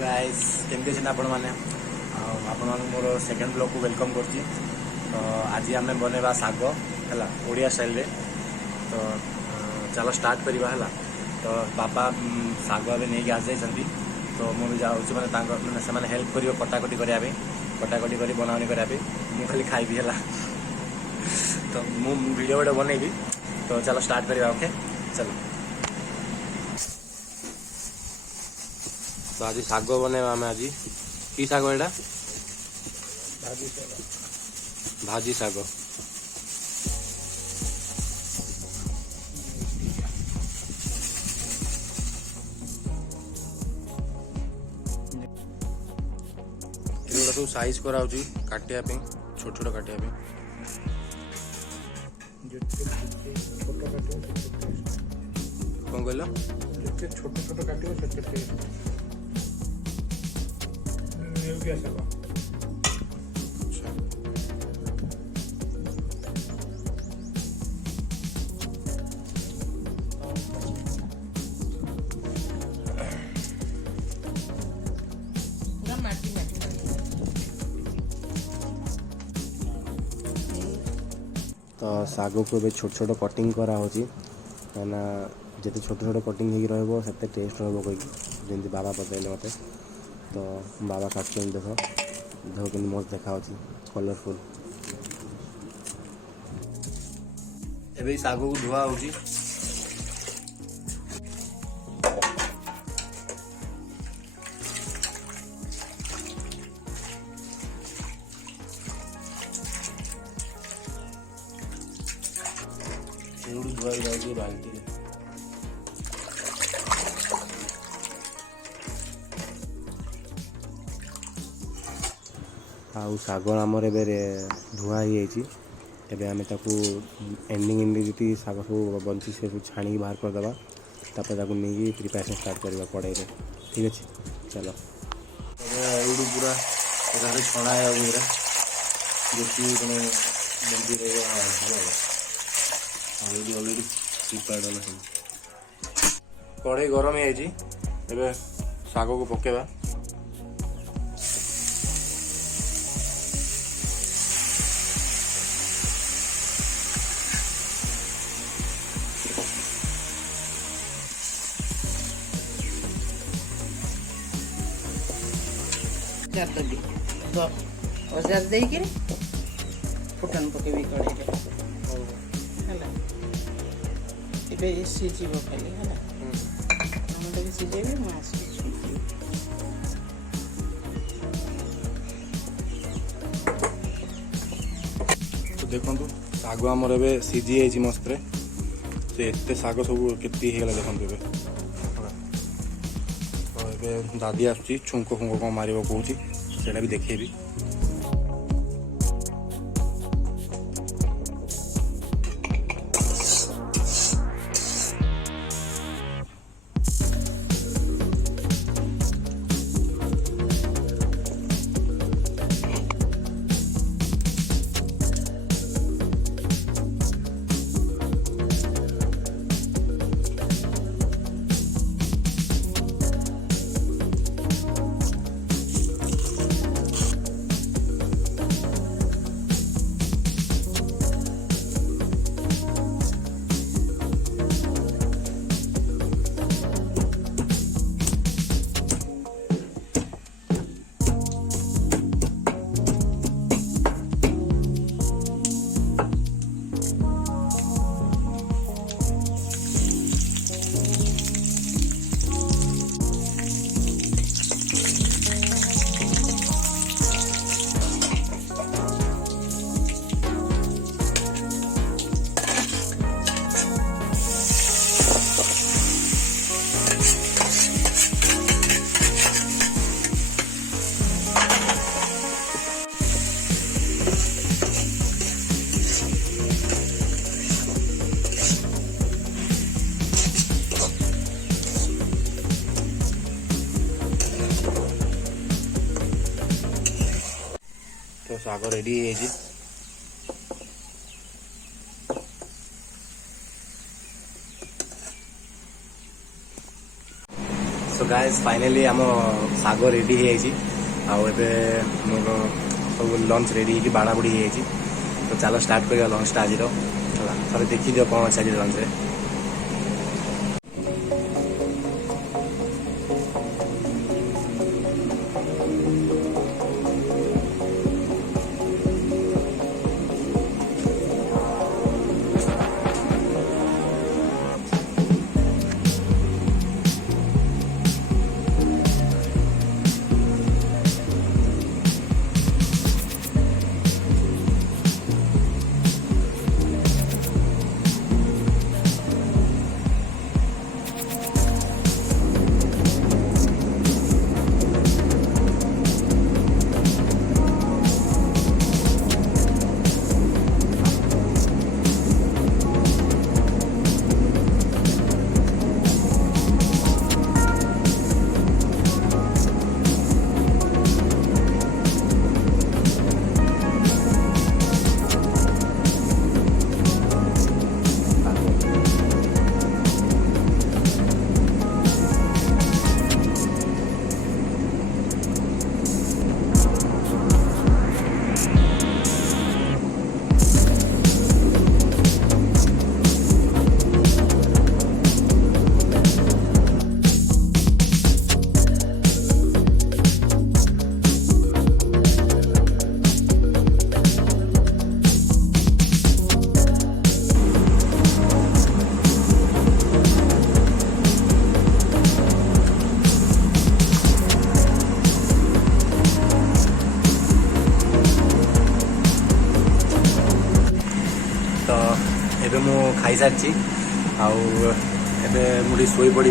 Guys केमती अच्छे आपण मैंने आपण मोर सेकेंड ब्लॉग को वेलकम कर तो आज आम बनवा शाग है ओडिया स्टाइल रे तो चलो स्टार्ट करवा है तो बापा शाग ए नहीं आज जाती तो मुझे जाऊँ मैंने से हेल्प कर कटाकटी करने कटाकटी कर बनावनी करने मुझे खाली खाइबी है तो मुझे वीडियो गोटे बनईबी तो चलो स्टार्ट करवा ओके चलो। तो आज शाग बनवा आम आज की शाग एटा भाजी शाग सब साइज करा काटिया छोट छोट काटिया कौन कहल छोट छोट काटे तो शाग को ए छोट छोट कटिंग करा कहना जिते छोट छोट कटिंग हो टेस्ट रहा जमी बाबा बतैले मत तो बाबा काट देख देख कि मस्त देखा कलरफुल एवं शाग को धुआ हो धुआ जाऊँगी बाल्टी आउ शाग आमर ए धुआ हो आम एंडिंग शाग सब बंची से छाणी बाहर करदे तापर नहीं प्रिपेरेसन स्टार्ट करवा कड़ाई में ठीक अच्छे चलो पूरा छणा ऑलरेडी कड़े गरम हो शाग को पकेबा हजार देकर फुटन पकेबी कड़े है सीझब खाली है सीझेबी तो देखो शाग आमर ए सीझी मस्त एत शाग सब केती देखो तो दादी आसुची छुंक फुंक कौन मार कौन से भी देखेबी तो saag ready so guys finally आम साग रेडी हो मोर सब लंच रेडी हो बाड़ा बुड़ी हो तो चलो स्टार्ट करिया लंचटा आज थोड़े देखी दियो कौन अच्छे आज लंच रे। तो एबे मु खाई सारी आबे मुझे शोई पड़ी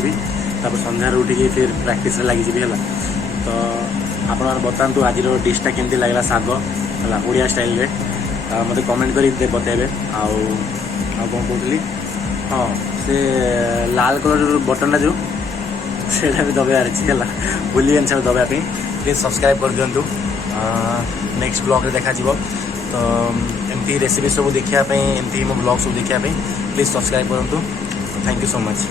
सन्धार उठिकी फिर प्रैक्टिस लगी है। तो आप बतातु आज डिशटा केमती लगला साग है ओडिया स्टाइल रे मत कमेंट कर बतेबे। कौन कहती हाँ से लाल कलर बटन जो से भी दबार अच्छी है भूल गए दबापी प्लीज सब्सक्राइब कर दिंतु। नेक्स्ट ब्लॉग रे देखा तो एमती रेसिपी सब देखापी एमती मो ब्लॉग सब देखापी प्लीज सब्सक्राइब करूँ। Thank you so much.